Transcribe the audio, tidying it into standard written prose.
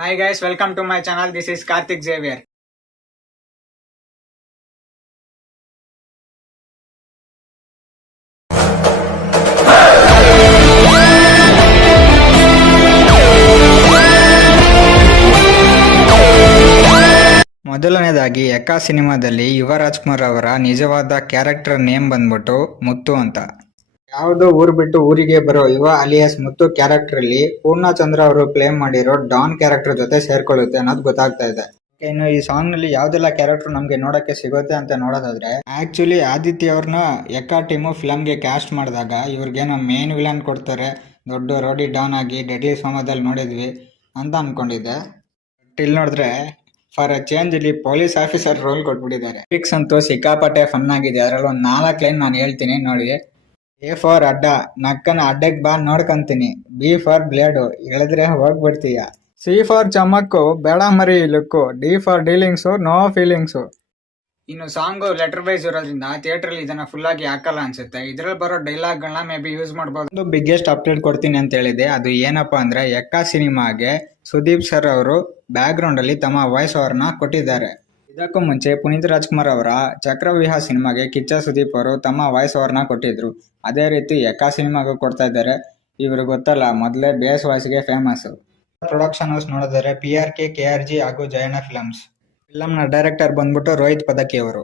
Hi guys, welcome to my channel. This is Karthik Xavier. ಮೊದಲನೇದಾಗಿ ಯಕ್ಕ ಸಿನಿಮಾದಲ್ಲಿ ಯುವ ರಾಜ್ಕುಮಾರ್ ಅವರ ನಿಜವಾದ ಕ್ಯಾರೆಕ್ಟರ್ ನೇಮ್ ಬಂದ್ಬಿಟ್ಟು ಮುತ್ತು ಅಂತ. ಯಾವುದೋ ಊರು ಬಿಟ್ಟು ಊರಿಗೆ ಬರೋ ಯುವ ಅಲಿಯಾಸ್ ಮುತ್ತು ಕ್ಯಾರೆಕ್ಟರ್ ಅಲ್ಲಿ ಪೂರ್ಣಚಂದ್ರ ಅವರು ಕ್ಲೇಮ್ ಮಾಡಿರೋ ಡಾನ್ ಕ್ಯಾರೆಕ್ಟರ್ ಜೊತೆ ಸೇರ್ಕೊಳ್ಳುತ್ತೆ ಅನ್ನೋದು ಗೊತ್ತಾಗ್ತಾ ಇದೆ. ಇನ್ನು ಈ ಸಾಂಗ್ ನಲ್ಲಿ ಯಾವ್ದೆಲ್ಲ ಕ್ಯಾರೆಕ್ಟರ್ ನಮ್ಗೆ ನೋಡಕ್ಕೆ ಸಿಗುತ್ತೆ ಅಂತ ನೋಡೋದಾದ್ರೆ, ಆಕ್ಚುಲಿ ಆದಿತ್ಯ ಅವ್ರನ್ನ ಯಕ್ಕ ಟೀಮು ಫಿಲಮ್ಗೆ ಕ್ಯಾಸ್ಟ್ ಮಾಡಿದಾಗ ಇವ್ರಿಗೇನೋ ಮೇನ್ ವಿಲನ್ ಕೊಡ್ತಾರೆ, ದೊಡ್ಡ ರೋಡಿ ಡಾನ್ ಆಗಿ ಡೆಡ್ಲಿ ಸೋಮದಲ್ಲಿ ನೋಡಿದ್ವಿ ಅಂತ ಅನ್ಕೊಂಡಿದ್ದೆ. ಇಲ್ಲಿ ನೋಡಿದ್ರೆ ಫಾರ್ ಅ ಚೇಂಜ್ ಇಲ್ಲಿ ಪೊಲೀಸ್ ಆಫೀಸರ್ ರೋಲ್ ಕೊಟ್ಬಿಟ್ಟಿದ್ದಾರೆ. ಪಿಕ್ಸ್ ಅಂತೂ ಸಿಕ್ಕಾಪಟ್ಟೆ ಫನ್ ಆಗಿದೆ. ಅದರಲ್ಲಿ ಒಂದು 4 ಲೈನ್ ನಾನು ಹೇಳ್ತೀನಿ ನೋಡಿ. ಎ ಫಾರ್ ಅಡ್ಡ, ನಕ್ಕನ ಅಡ್ಡಕ್ ಬಾ ನೋಡ್ಕಂತೀನಿ. ಬಿ ಫಾರ್ ಬ್ಲೇಡು, ಎಳೆದ್ರೆ ಹೋಗ್ಬಿಡ್ತೀಯ. ಸಿ ಫಾರ್ ಚಮಕ್ಕು, ಬೇಡ ಮರಿ look. D for dealings, no feelings. ಇನ್ನು ಸಾಂಗ್ ಲೆಟರ್ ವೈಸ್ ಇರೋದ್ರಿಂದ ಥಿಯೇಟರ್ ಅಲ್ಲಿ ಇದನ್ನ ಫುಲ್ ಆಗಿ ಹಾಕಲ್ಲ ಅನ್ಸುತ್ತೆ. ಇದ್ರಲ್ಲಿ ಬರೋ ಡೈಲಾಗ್ ಗಳನ್ನ ಮೇ ಬಿ ಯೂಸ್ ಮಾಡಬಹುದು. ಒಂದು ಬಿಗ್ಗೆಸ್ಟ್ ಅಪ್ಡೇಟ್ ಕೊಡ್ತೀನಿ ಅಂತ ಹೇಳಿದೆ. ಅದು ಏನಪ್ಪಾ ಅಂದ್ರೆ, ಯಕ್ಕ ಸಿನಿಮಾಗೆ ಸುದೀಪ್ ಸರ್ ಅವರು ಬ್ಯಾಕ್ ಗ್ರೌಂಡ್ ಅಲ್ಲಿ ತಮ್ಮ ವಾಯ್ಸ್ ಓವರ್ನ ಕೊಟ್ಟಿದ್ದಾರೆ. ಇದಕ್ಕೂ ಮುಂಚೆ ಪುನೀತ್ ರಾಜ್ಕುಮಾರ್ ಅವರ ಚಕ್ರವ್ಯೂಹ ಸಿನಿಮಾಗೆ ಕಿಚ್ಚ ಸುದೀಪ್ ಅವರು ತಮ್ಮ ವಾಯ್ಸ್ ಓವರ್ನ ಕೊಟ್ಟಿದ್ರು. ಅದೇ ರೀತಿ ಯಕ್ಕ ಸಿನಿಮಾಗೂ ಕೊಡ್ತಾ ಇದ್ದಾರೆ. ಇವರು ಗೊತ್ತಲ್ಲ, ಮೊದಲೇ ಬೇಸ್ ವಾಯ್ಸ್ಗೆ ಫೇಮಸ್. ಪ್ರೊಡಕ್ಷನ್ ಹೌಸ್ ನೋಡಿದರೆ PRK, KRG ಹಾಗೂ ಜಯಣ್ಣ ಫಿಲಮ್ಸ್. ಫಿಲಂನ ಡೈರೆಕ್ಟರ್ ಬಂದ್ಬಿಟ್ಟು ರೋಹಿತ್ ಪದಕಿ ಅವರು.